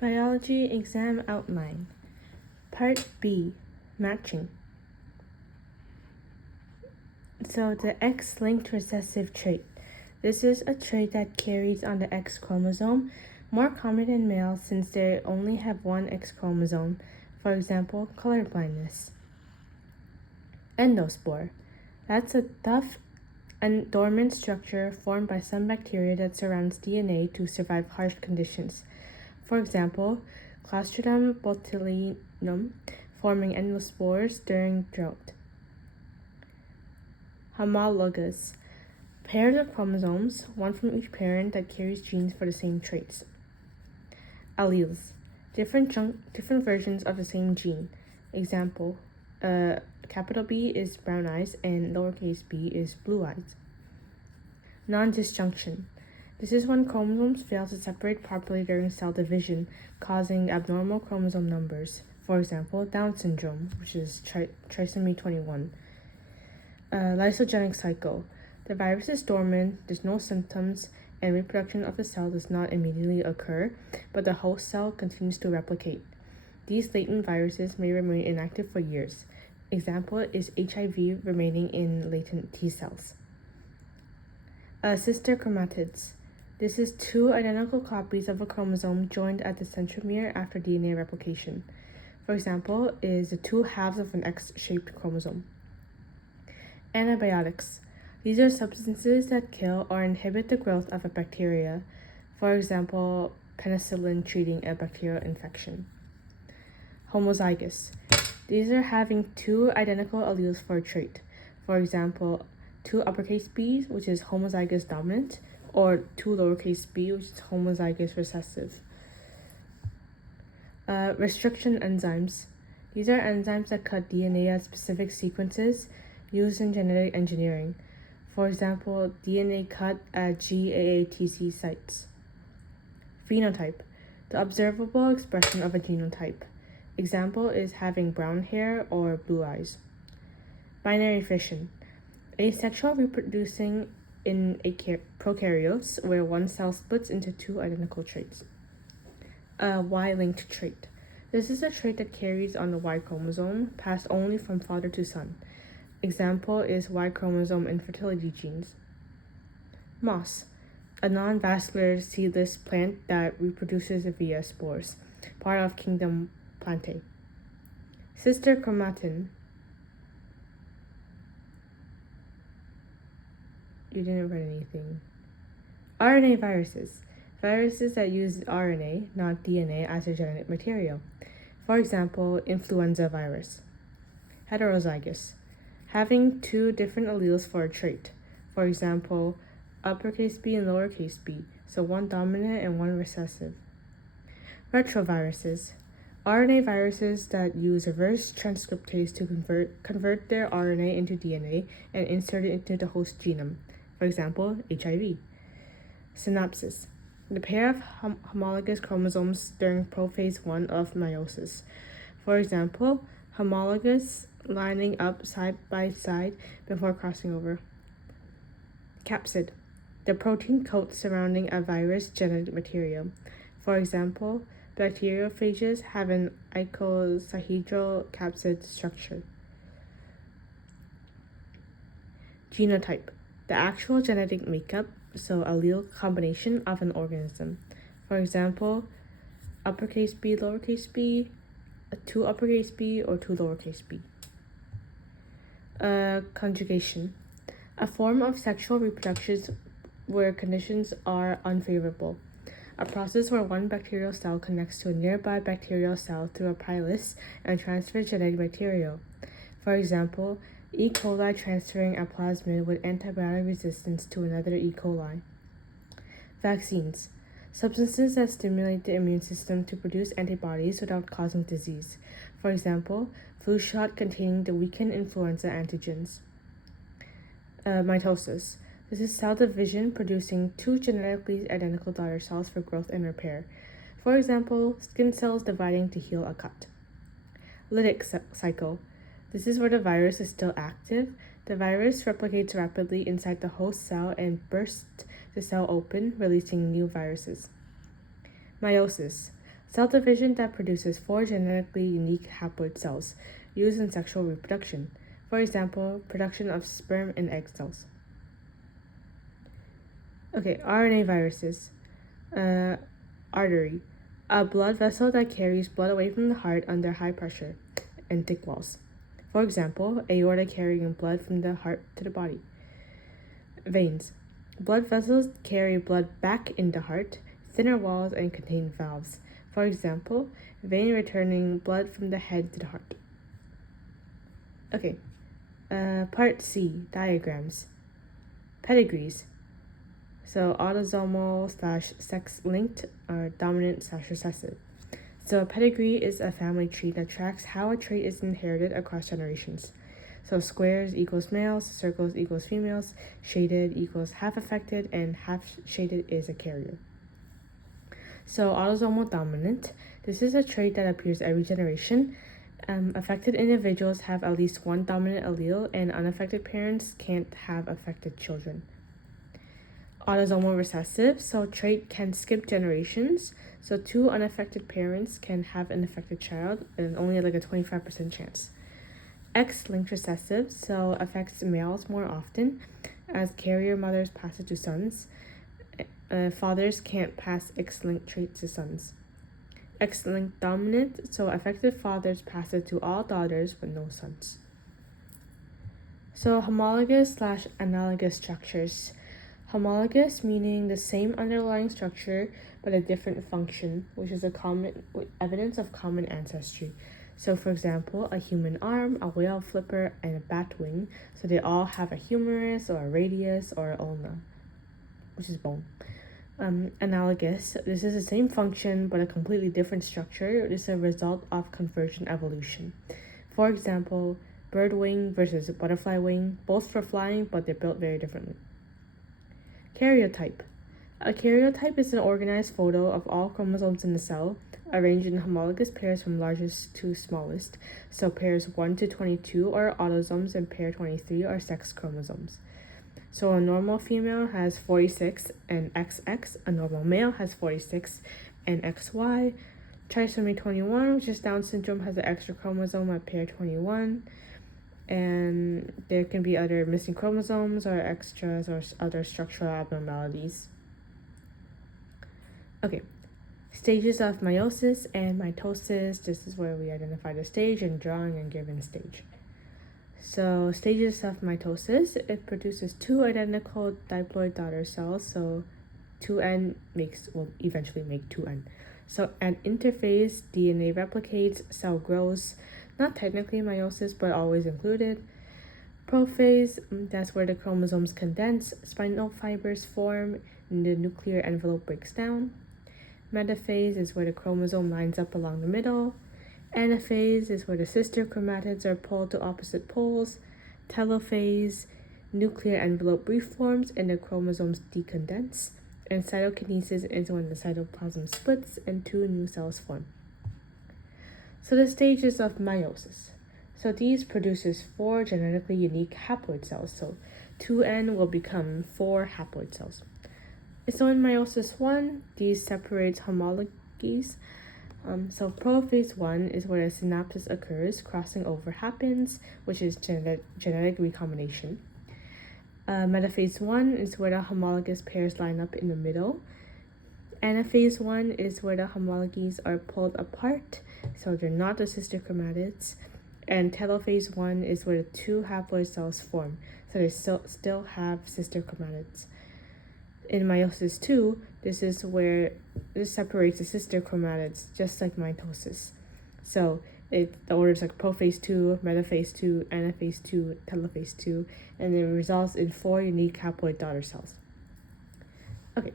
Biology exam outline. Part B, matching. So the X-linked recessive trait. This is a trait that carries on the X chromosome, more common in males since they only have one X chromosome, for example, colorblindness. Endospore. That's a tough and dormant structure formed by some bacteria that surrounds DNA to survive harsh conditions. For example, Clostridium botulinum forming endospores during drought. Homologous. Pairs of chromosomes, one from each parent that carries genes for the same traits. Alleles. Different versions of the same gene. Example, capital B is brown eyes and lowercase b is blue eyes. Non-disjunction. This is when chromosomes fail to separate properly during cell division, causing abnormal chromosome numbers. For example, Down syndrome, which is trisomy 21. Lysogenic cycle. The virus is dormant, there's no symptoms, and reproduction of the cell does not immediately occur, but the host cell continues to replicate. These latent viruses may remain inactive for years. Example is HIV remaining in latent T cells. Sister chromatids. This is two identical copies of a chromosome joined at the centromere after DNA replication. For example, is the two halves of an X-shaped chromosome. Antibiotics. These are substances that kill or inhibit the growth of a bacteria. For example, penicillin treating a bacterial infection. Homozygous. These are having two identical alleles for a trait. For example, two uppercase B, which is homozygous dominant, or two lowercase b, which is homozygous recessive. Restriction enzymes. These are enzymes that cut DNA at specific sequences used in genetic engineering. For example, DNA cut at GAATC sites. Phenotype. The observable expression of a genotype. Example is having brown hair or blue eyes. Binary fission. Asexual reproducing in prokaryotes where one cell splits into two identical traits. A Y-linked trait. This is a trait that carries on the Y chromosome, passed only from father to son. Example is Y chromosome infertility genes. Moss, a non-vascular seedless plant that reproduces via spores, part of kingdom Plantae. Sister chromatin. You didn't write anything. RNA viruses. Viruses that use RNA, not DNA, as their genetic material. For example, influenza virus. Heterozygous. Having two different alleles for a trait. For example, uppercase B and lowercase b, so one dominant and one recessive. Retroviruses. RNA viruses that use reverse transcriptase to convert their RNA into DNA and insert it into the host genome. For example, HIV. Synapsis. The pair of homologous chromosomes during prophase 1 of meiosis. For example, homologous lining up side by side before crossing over. Capsid. The protein coat surrounding a virus genetic material. For example, bacteriophages have an icosahedral capsid structure. Genotype. The actual genetic makeup, so allele combination of an organism. For example, uppercase B, lowercase b, two uppercase b, or two lowercase b. Conjugation. A form of sexual reproduction where conditions are unfavorable. A process where one bacterial cell connects to a nearby bacterial cell through a pilus and transfers genetic material. For example, E. coli transferring a plasmid with antibiotic resistance to another E. coli. Vaccines. Substances that stimulate the immune system to produce antibodies without causing disease. For example, flu shot containing the weakened influenza antigens. Mitosis. This is cell division producing two genetically identical daughter cells for growth and repair. For example, skin cells dividing to heal a cut. Lytic cycle. This is where the virus is still active. The virus replicates rapidly inside the host cell and bursts the cell open, releasing new viruses. Meiosis. Cell division that produces 4 genetically unique haploid cells used in sexual reproduction. For example, production of sperm and egg cells. Okay, RNA viruses. Artery. A blood vessel that carries blood away from the heart under high pressure and thick walls. For example, aorta carrying blood from the heart to the body. Veins. Blood vessels carry blood back in the heart, thinner walls, and contain valves. For example, vein returning blood from the head to the heart. Okay, part C, diagrams. Pedigrees. So autosomal / sex-linked or dominant / recessive. So a pedigree is a family tree that tracks how a trait is inherited across generations. So squares equals males, circles equals females, shaded equals half affected, and half shaded is a carrier. So autosomal dominant, this is a trait that appears every generation. Affected individuals have at least one dominant allele, and unaffected parents can't have affected children. Autosomal recessive, so trait can skip generations. So 2 unaffected parents can have an affected child, and only like a 25% chance. X-linked recessive, so affects males more often, as carrier mothers pass it to sons. Fathers can't pass X-linked traits to sons. X-linked dominant, so affected fathers pass it to all daughters but no sons. So homologous / analogous structures. Homologous meaning the same underlying structure but a different function, which is a common evidence of common ancestry. So for example, a human arm, a whale flipper, and a bat wing. So they all have a humerus or a radius or an ulna, which is bone. Analogous, this is the same function but a completely different structure. This is a result of convergent evolution. For example, bird wing versus butterfly wing, both for flying but they're built very differently. Karyotype. A karyotype is an organized photo of all chromosomes in the cell, arranged in homologous pairs from largest to smallest. So pairs 1 to 22 are autosomes and pair 23 are sex chromosomes. So a normal female has 46 and XX, a normal male has 46 and XY. Trisomy 21, which is Down syndrome, has an extra chromosome at pair 21. And there can be other missing chromosomes or extras or other structural abnormalities. Okay, stages of meiosis and mitosis. This is where we identify the stage and drawing a given stage. So stages of mitosis, it produces 2 identical diploid daughter cells. So 2N will eventually make 2N. So at interphase, DNA replicates, cell grows. Not technically meiosis, but always included. Prophase, that's where the chromosomes condense, spinal fibers form, and the nuclear envelope breaks down. Metaphase is where the chromosome lines up along the middle. Anaphase is where the sister chromatids are pulled to opposite poles. Telophase, nuclear envelope reforms and the chromosomes decondense. And cytokinesis is when the cytoplasm splits and 2 new cells form. So the stages of meiosis. So these produces 4 genetically unique haploid cells. So 2N will become 4 haploid cells. So in meiosis 1, these separates homologies. So prophase 1 is where a synapsis occurs, crossing over happens, which is genetic recombination. Metaphase 1 is where the homologous pairs line up in the middle. Anaphase 1 is where the homologies are pulled apart, so they're not the sister chromatids. And telophase 1 is where the 2 haploid cells form, so they still have sister chromatids. In meiosis 2, this is where this separates the sister chromatids, just like mitosis. So the order is like prophase 2, metaphase 2, anaphase 2, telophase 2, and it results in 4 unique haploid daughter cells. Okay,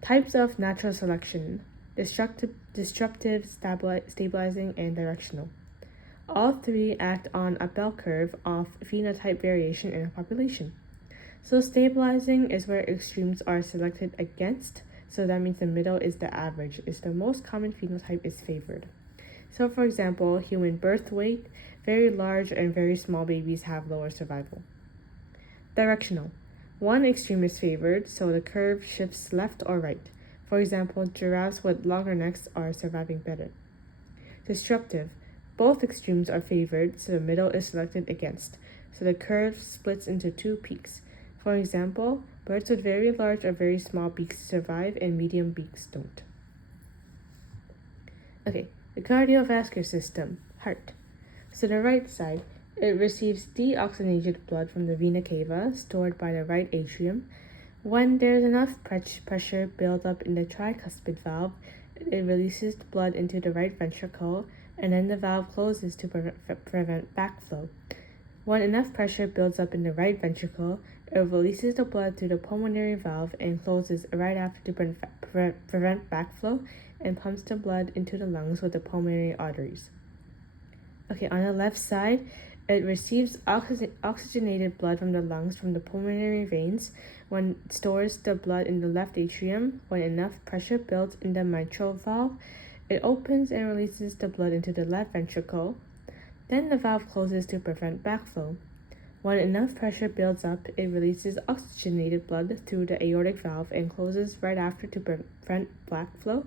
types of natural selection: disruptive, stabilizing, and directional. All 3 act on a bell curve of phenotype variation in a population. So stabilizing is where extremes are selected against, so that means the middle is the average, is the most common phenotype is favored. So for example, human birth weight, very large and very small babies have lower survival. Directional. One extreme is favored, so the curve shifts left or right. For example, giraffes with longer necks are surviving better. Disruptive. Both extremes are favored, so the middle is selected against. So the curve splits into two peaks. For example, birds with very large or very small beaks survive and medium beaks don't. Okay, the cardiovascular system, heart. So the right side, it receives deoxygenated blood from the vena cava stored by the right atrium. When there's enough pressure built up in the tricuspid valve, it releases the blood into the right ventricle, and then the valve closes to prevent backflow. When enough pressure builds up in the right ventricle, it releases the blood through the pulmonary valve and closes right after to prevent backflow and pumps the blood into the lungs with the pulmonary arteries. Okay, on the left side, it receives oxygenated blood from the lungs from the pulmonary veins. When it stores the blood in the left atrium, when enough pressure builds in the mitral valve, it opens and releases the blood into the left ventricle. Then the valve closes to prevent backflow. When enough pressure builds up, it releases oxygenated blood through the aortic valve and closes right after to prevent backflow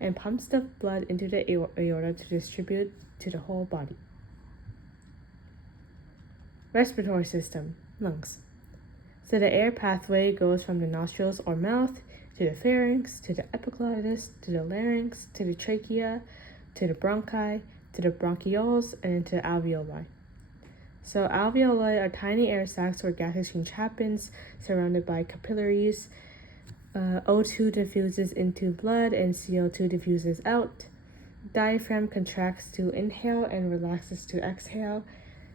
and pumps the blood into the aorta to distribute to the whole body. Respiratory system, lungs. So the air pathway goes from the nostrils or mouth to the pharynx, to the epiglottis, to the larynx, to the trachea, to the bronchi, to the bronchioles, and to the alveoli. So alveoli are tiny air sacs where gas exchange happens, surrounded by capillaries. O2 diffuses into blood and CO2 diffuses out. Diaphragm contracts to inhale and relaxes to exhale,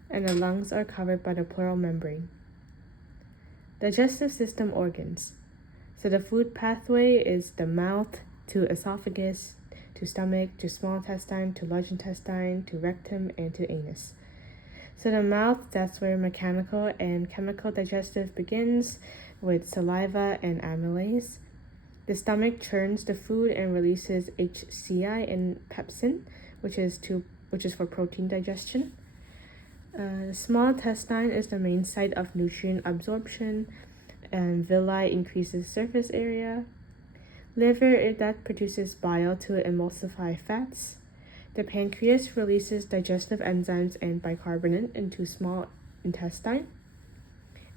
and the lungs are covered by the pleural membrane. Digestive system organs. So the food pathway is the mouth to esophagus, to stomach, to small intestine, to large intestine, to rectum, and to anus. So the mouth, that's where mechanical and chemical digestive begins with saliva and amylase. The stomach churns the food and releases HCI and pepsin, which is for protein digestion. The small intestine is the main site of nutrient absorption, and villi increases surface area. Liver, that produces bile to emulsify fats. The pancreas releases digestive enzymes and bicarbonate into small intestine.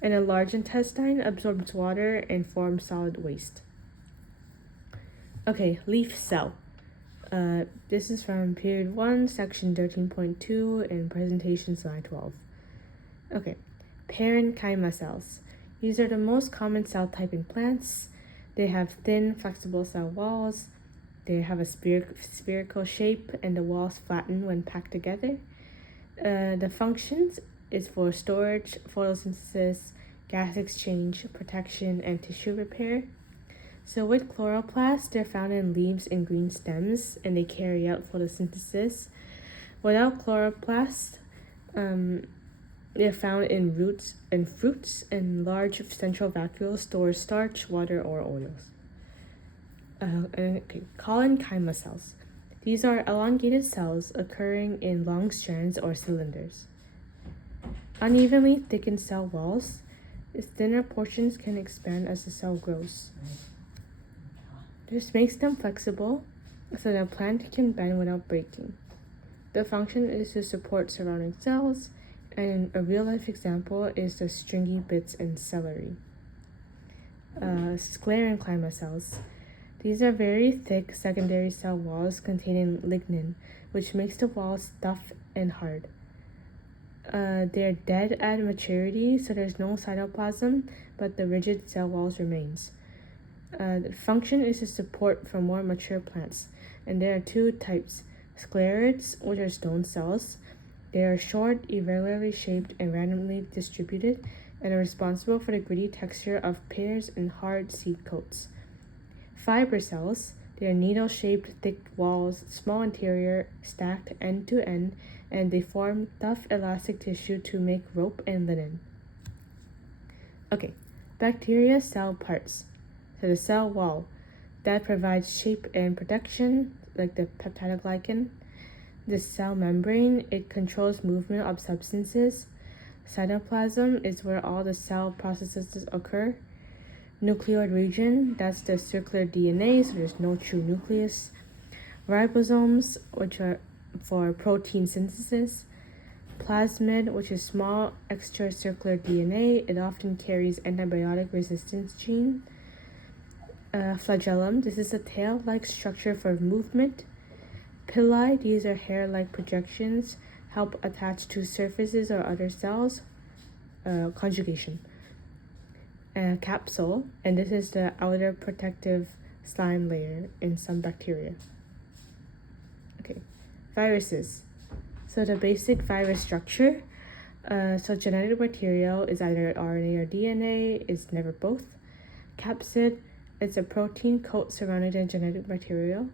And the large intestine absorbs water and forms solid waste. Okay, leaf cell. This is from period 1, section 13.2, and presentation slide 12. Okay, parenchyma cells. These are the most common cell type in plants. They have thin, flexible cell walls. They have a spherical shape, and the walls flatten when packed together. The functions is for storage, photosynthesis, gas exchange, protection, and tissue repair. So with chloroplasts, they're found in leaves and green stems, and they carry out photosynthesis. Without chloroplasts, they're found in roots and fruits, and large central vacuoles store starch, water, or oils. Collenchyma cells. These are elongated cells occurring in long strands or cylinders. Unevenly thickened cell walls. Its thinner portions can expand as the cell grows. This makes them flexible so the plant can bend without breaking. The function is to support surrounding cells, and a real-life example is the stringy bits in celery. Sclerenchyma cells. These are very thick secondary cell walls containing lignin, which makes the walls tough and hard. They're dead at maturity, so there's no cytoplasm, but the rigid cell walls remains. The function is to support for more mature plants, and there are two types: sclerids, which are stone cells. They are short, irregularly shaped, and randomly distributed, and are responsible for the gritty texture of pears and hard seed coats. Fiber cells, they are needle-shaped, thick walls, small interior, stacked end to end, and they form tough elastic tissue to make rope and linen. Okay, bacteria cell parts. So the cell wall, that provides shape and protection, like the peptidoglycan. The cell membrane, it controls movement of substances. Cytoplasm is where all the cell processes occur. Nucleoid region, that's the circular DNA, so there's no true nucleus. Ribosomes, which are for protein synthesis. Plasmid, which is small extracircular DNA. It often carries antibiotic resistance gene. Flagellum, this is a tail-like structure for movement. Pili, these are hair-like projections, help attach to surfaces or other cells. Conjugation. Capsule, and this is the outer protective slime layer in some bacteria. Okay, viruses. So the basic virus structure, so genetic material is either RNA or DNA, it's never both. Capsid, it's a protein coat surrounding the genetic material.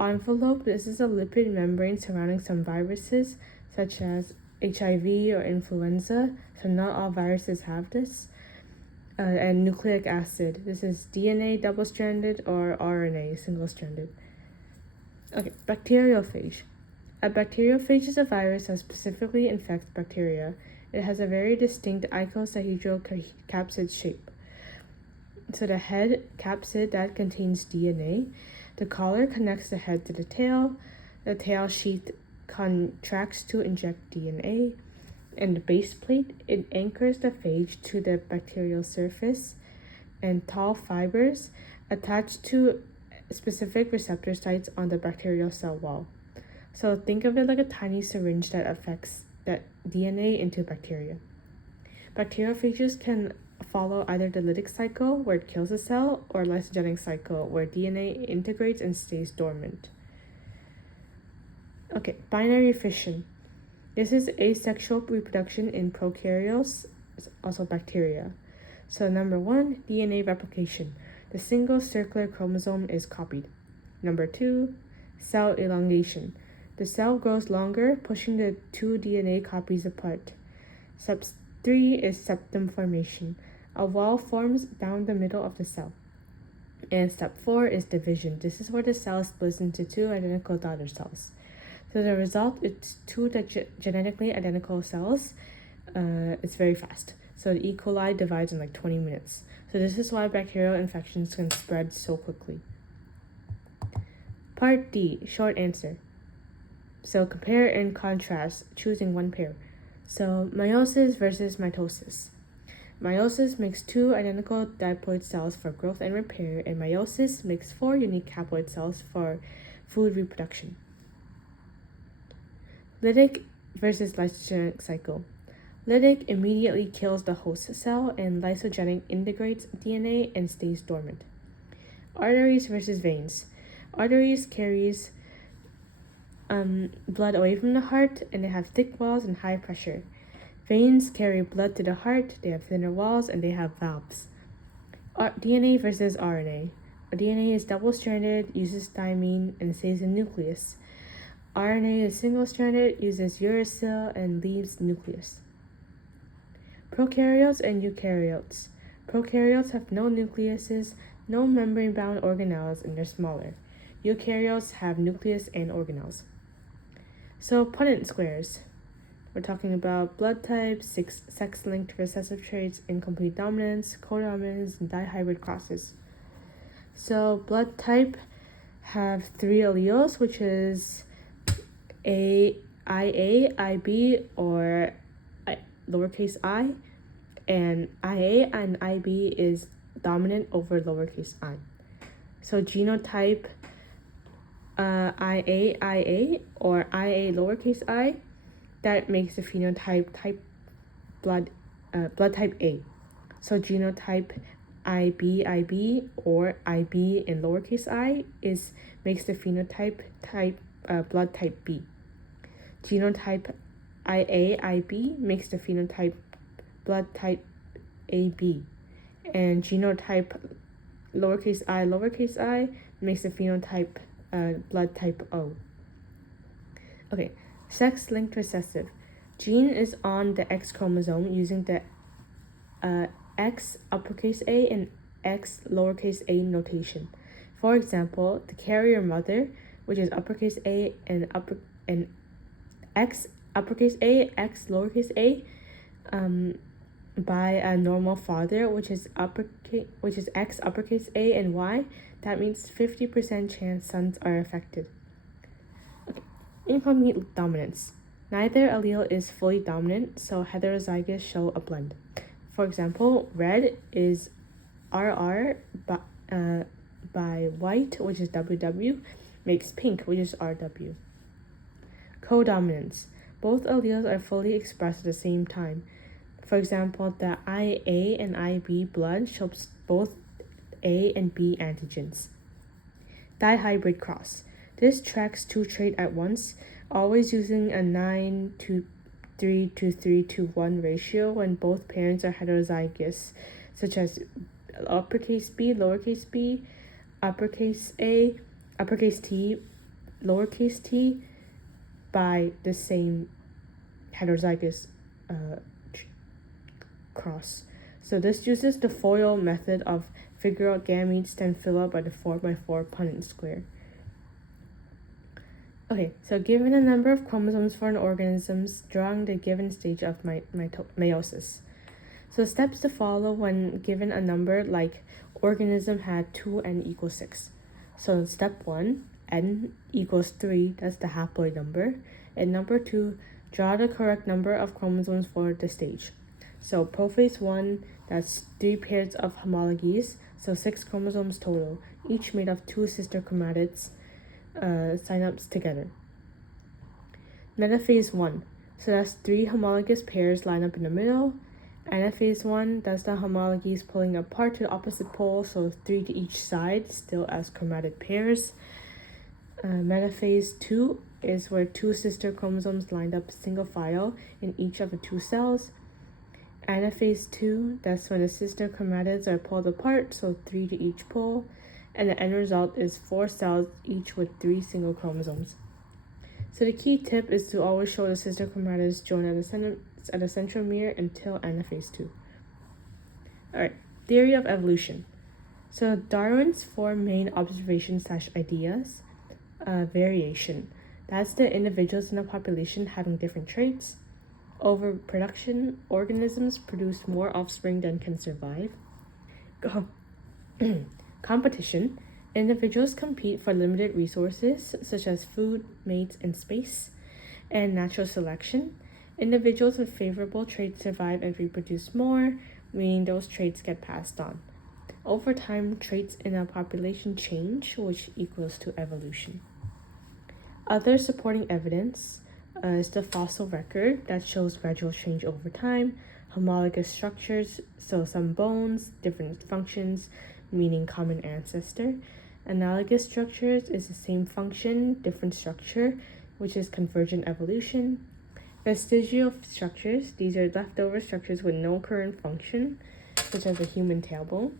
Envelope, this is a lipid membrane surrounding some viruses, such as HIV or influenza, so not all viruses have this. And nucleic acid, this is DNA double-stranded or RNA single-stranded. Okay, bacteriophage. A bacteriophage is a virus that specifically infects bacteria. It has a very distinct icosahedral capsid shape. So the head capsid that contains DNA. The collar connects the head to the tail. The tail sheath contracts to inject DNA. And the base plate, it anchors the phage to the bacterial surface. And tall fibers attach to specific receptor sites on the bacterial cell wall. So think of it like a tiny syringe that affects that DNA into bacteria. Bacteriophages can follow either the lytic cycle, where it kills a cell, or lysogenic cycle, where DNA integrates and stays dormant. Okay, binary fission. This is asexual reproduction in prokaryotes, also bacteria. So number 1, DNA replication. The single circular chromosome is copied. Number 2, cell elongation. The cell grows longer, pushing the 2 DNA copies apart. Step 3 is septum formation. A wall forms down the middle of the cell. And step 4 is division. This is where the cell splits into 2 identical daughter cells. So the result is 2 genetically identical cells. It's very fast. So the E. coli divides in like 20 minutes. So this is why bacterial infections can spread so quickly. Part D, short answer. So compare and contrast, choosing one pair. So meiosis versus mitosis. Meiosis makes 2 identical diploid cells for growth and repair, and meiosis makes 4 unique haploid cells for food reproduction. Lytic versus lysogenic cycle. Lytic immediately kills the host cell, and lysogenic integrates DNA and stays dormant. Arteries versus veins. Arteries carries blood away from the heart, and they have thick walls and high pressure. Veins carry blood to the heart, they have thinner walls, and they have valves. DNA versus RNA. DNA is double-stranded, uses thymine, and stays in nucleus. RNA is single-stranded, uses uracil, and leaves nucleus. Prokaryotes and eukaryotes. Prokaryotes have no nucleuses, no membrane-bound organelles, and they're smaller. Eukaryotes have nucleus and organelles. So Punnett squares. We're talking about blood types, sex-linked recessive traits, incomplete dominance, codominance, and dihybrid crosses. So blood type have 3 alleles, which is IA, IB, or lowercase I, and IA and IB is dominant over lowercase I. So genotype IA or IA lowercase I, that makes the phenotype blood type A. So genotype IB or IB in lowercase I makes the phenotype blood type B. Genotype IB makes the phenotype blood type AB, and genotype lowercase I makes the phenotype blood type O. Okay, sex-linked recessive. Gene is on the X chromosome using the X uppercase A and X lowercase a notation. For example, the carrier mother, which is uppercase A and X uppercase A, X lowercase a, by a normal father, which is X uppercase A and Y, that means 50% chance sons are affected. Okay. Incomplete dominance. Neither allele is fully dominant, so heterozygous show a blend. For example, red is RR by white, which is WW, makes pink, which is RW. Codominance. Both alleles are fully expressed at the same time. For example, the IA and IB blood shows both A and B antigens. Dihybrid cross. This tracks two traits at once, always using a 9 to 3 to 3 to 1 ratio when both parents are heterozygous, such as uppercase B, lowercase b, uppercase A, uppercase T, lowercase t, by the same heterozygous cross. So this uses the FOIL method of figure out gametes, then fill out by the 4x4 Punnett square. Okay, so given a number of chromosomes for an organism, drawing the given stage of meiosis. So steps to follow when given a number like organism had 2n equals 6. So step 1, n equals 3, that's the haploid number. And number 2, draw the correct number of chromosomes for the stage. So prophase 1, that's 3 pairs of homologies, so 6 chromosomes total, each made of 2 sister chromatids synapses together. Metaphase 1, so that's 3 homologous pairs lined up in the middle. Anaphase 1, that's the homologies pulling apart to the opposite pole, so 3 to each side, still as chromatid pairs. Metaphase 2 is where 2 sister chromosomes lined up single file in each of the 2 cells. Anaphase 2, that's when the sister chromatids are pulled apart, so 3 to each pole. And the end result is 4 cells, each with 3 single chromosomes. So the key tip is to always show the sister chromatids joined at the centromere until anaphase 2. Alright, theory of evolution. So Darwin's 4 main observations/ideas. Variation. That's the individuals in a population having different traits. Overproduction. Organisms produce more offspring than can survive. Competition. Individuals compete for limited resources such as food, mates, and space. And natural selection. Individuals with favorable traits survive and reproduce more, meaning those traits get passed on. Over time, traits in a population change, which equals to evolution. Other supporting evidence is the fossil record that shows gradual change over time. Homologous structures, so some bones, different functions, meaning common ancestor. Analogous structures is the same function, different structure, which is convergent evolution. Vestigial structures, these are leftover structures with no current function, such as a human tailbone.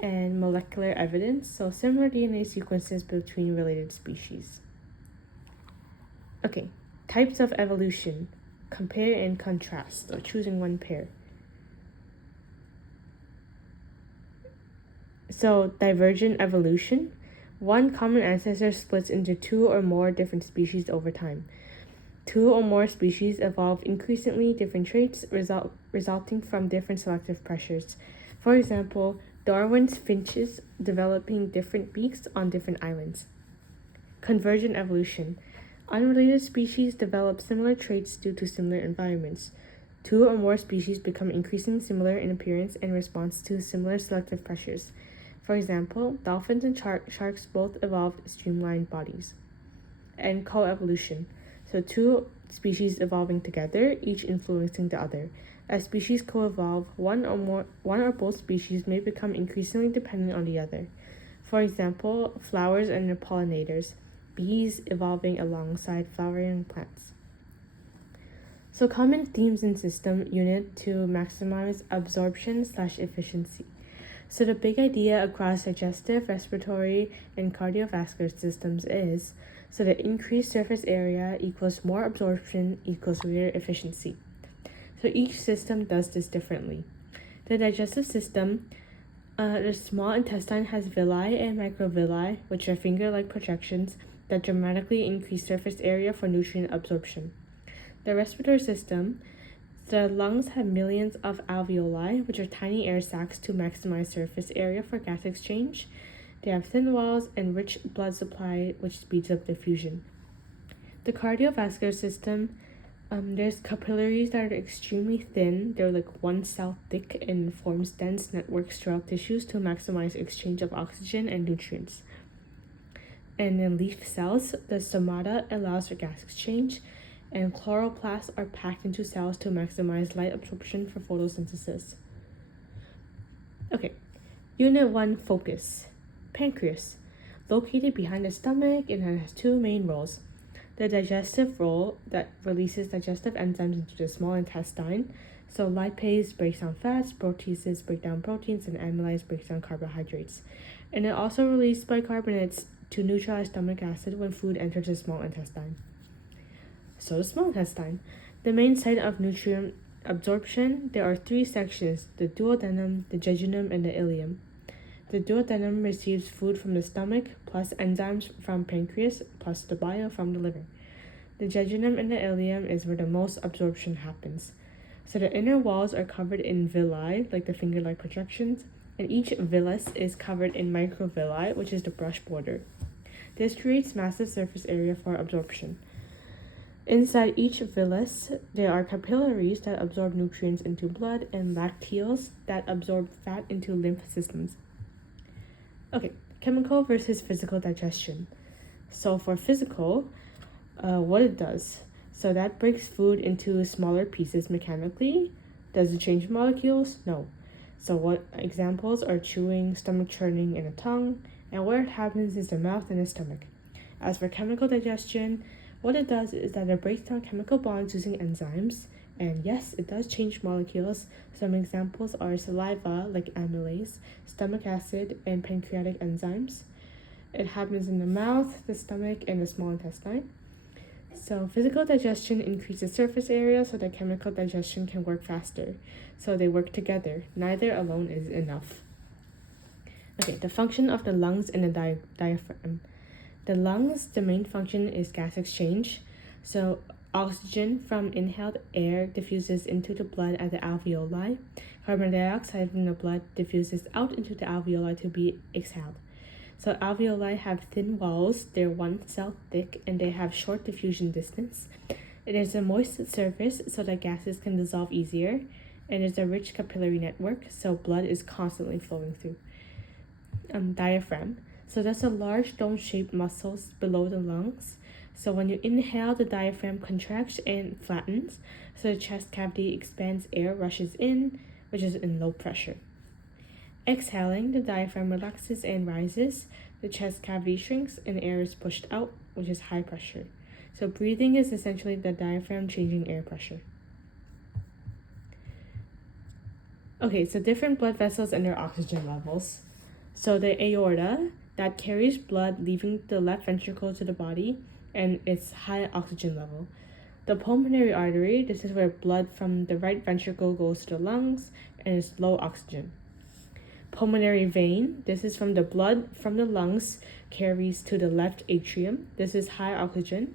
And molecular evidence, so similar DNA sequences between related species. Okay, types of evolution. Compare and contrast, so choosing one pair. So divergent evolution. One common ancestor splits into 2 or more different species over time. 2 or more species evolve increasingly different traits resulting from different selective pressures. For example, Darwin's finches developing different beaks on different islands. Convergent evolution. Unrelated species develop similar traits due to similar environments. 2 or more species become increasingly similar in appearance in response to similar selective pressures. For example, dolphins and sharks both evolved streamlined bodies. And coevolution. So 2 species evolving together, each influencing the other. As species co-evolve, one or both species may become increasingly dependent on the other. For example, flowers and their pollinators, bees evolving alongside flowering plants. So common themes in system unit to maximize absorption/efficiency. So the big idea across digestive, respiratory, and cardiovascular systems is, so the increased surface area equals more absorption equals greater efficiency. So each system does this differently. The digestive system, the small intestine has villi and microvilli, which are finger-like projections that dramatically increase surface area for nutrient absorption. The respiratory system, The lungs have millions of alveoli, which are tiny air sacs to maximize surface area for gas exchange. They have thin walls and rich blood supply, which speeds up diffusion. The cardiovascular system, there's capillaries that are extremely thin. They're like 1 cell thick and forms dense networks throughout tissues to maximize exchange of oxygen and nutrients. And in leaf cells, the stomata allows for gas exchange, and chloroplasts are packed into cells to maximize light absorption for photosynthesis. Okay, Unit 1 Focus. Pancreas. Located behind the stomach, it has 2 main roles. The digestive role that releases digestive enzymes into the small intestine. So lipase breaks down fats, proteases break down proteins, and amylase breaks down carbohydrates. And it also releases bicarbonates to neutralize stomach acid when food enters the small intestine. So the small intestine, the main site of nutrient absorption, there are 3 sections: the duodenum, the jejunum, and the ileum. The duodenum receives food from the stomach, plus enzymes from pancreas, plus the bile from the liver. The jejunum and the ileum is where the most absorption happens. So the inner walls are covered in villi, like the finger-like projections, and each villus is covered in microvilli, which is the brush border. This creates massive surface area for absorption. Inside each villus, there are capillaries that absorb nutrients into blood and lacteals that absorb fat into lymph systems. Okay, chemical versus physical digestion. So for physical, what it does, so that breaks food into smaller pieces mechanically. Does it change molecules? No. So what examples are chewing, stomach churning, and the tongue, and where it happens is the mouth and the stomach. As for chemical digestion, what it does is that it breaks down chemical bonds using enzymes, and yes, it does change molecules. Some examples are saliva, like amylase, stomach acid, and pancreatic enzymes. It happens in the mouth, the stomach, and the small intestine. So physical digestion increases surface area so that chemical digestion can work faster. So they work together. Neither alone is enough. Okay, the function of the lungs and the diaphragm. The lungs, the main function is gas exchange. So oxygen from inhaled air diffuses into the blood at the alveoli. Carbon dioxide from the blood diffuses out into the alveoli to be exhaled. So alveoli have thin walls, they're 1 cell thick, and they have short diffusion distance. It is a moist surface so that gases can dissolve easier, and it's a rich capillary network, so blood is constantly flowing through. Diaphragm. So that's a large dome-shaped muscles below the lungs. So when you inhale, the diaphragm contracts and flattens, so the chest cavity expands, air rushes in, which is in low pressure. Exhaling, the diaphragm relaxes and rises, the chest cavity shrinks, and air is pushed out, which is high pressure. So breathing is essentially the diaphragm changing air pressure. Okay, so different blood vessels and their oxygen levels. So the aorta, that carries blood leaving the left ventricle to the body, and it's high oxygen level. The pulmonary artery, this is where blood from the right ventricle goes to the lungs, and it's low oxygen. Pulmonary vein, this is from the blood from the lungs carries to the left atrium. This is high oxygen.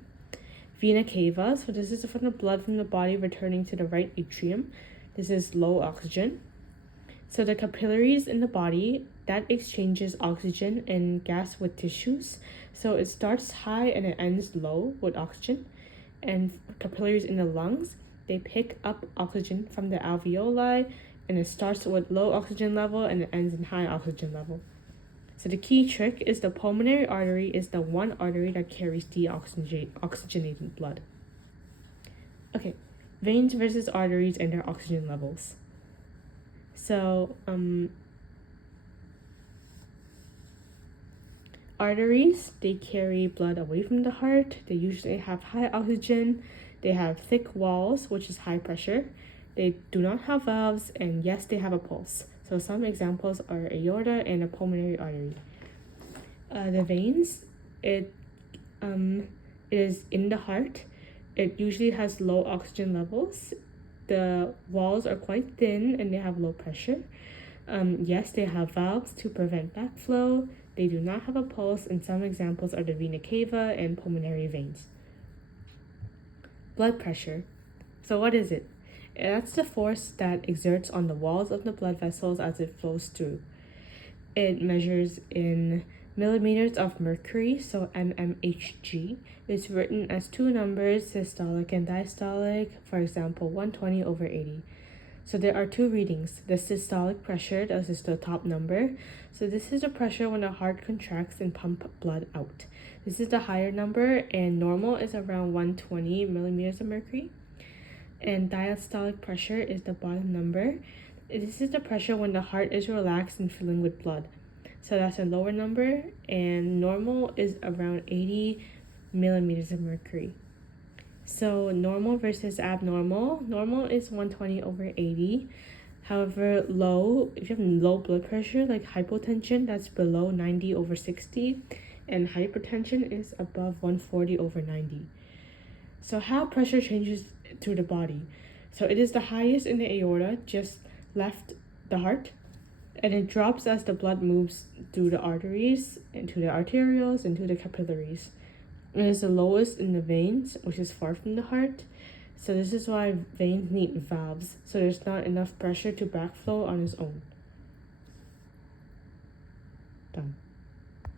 Vena cava, so this is from the blood from the body returning to the right atrium. This is low oxygen. So the capillaries in the body, that exchanges oxygen and gas with tissues. So it starts high and it ends low with oxygen. And capillaries in the lungs, they pick up oxygen from the alveoli, and it starts with low oxygen level and it ends in high oxygen level. So the key trick is the pulmonary artery is the one artery that carries deoxygenated blood. Okay, veins versus arteries and their oxygen levels. So, arteries, they carry blood away from the heart. They usually have high oxygen. They have thick walls, which is high pressure. They do not have valves, and yes, they have a pulse. So some examples are aorta and a pulmonary artery. The veins, it is in the heart. It usually has low oxygen levels. The walls are quite thin and they have low pressure. Yes, they have valves to prevent backflow. They do not have a pulse, and some examples are the vena cava and pulmonary veins. Blood pressure. So what is it? And that's the force that exerts on the walls of the blood vessels as it flows through. It measures in millimeters of mercury, so mmHg. It's written as two numbers, systolic and diastolic, for example, 120/80. So there are two readings. The systolic pressure, this is the top number. So this is the pressure when the heart contracts and pump blood out. This is the higher number, and normal is around 120 millimeters of mercury. And diastolic pressure is the bottom number. This is the pressure when the heart is relaxed and filling with blood. So that's a lower number, and normal is around 80 millimeters of mercury. So normal versus abnormal. Normal is 120/80. However, low, if you have low blood pressure, like hypotension, that's below 90/60. And hypertension is above 140/90. So how pressure changes through the body. So it is the highest in the aorta, just left the heart. And it drops as the blood moves through the arteries, into the arterioles, into the capillaries. It is the lowest in the veins, which is far from the heart. So this is why veins need valves, so there's not enough pressure to backflow on its own. Done.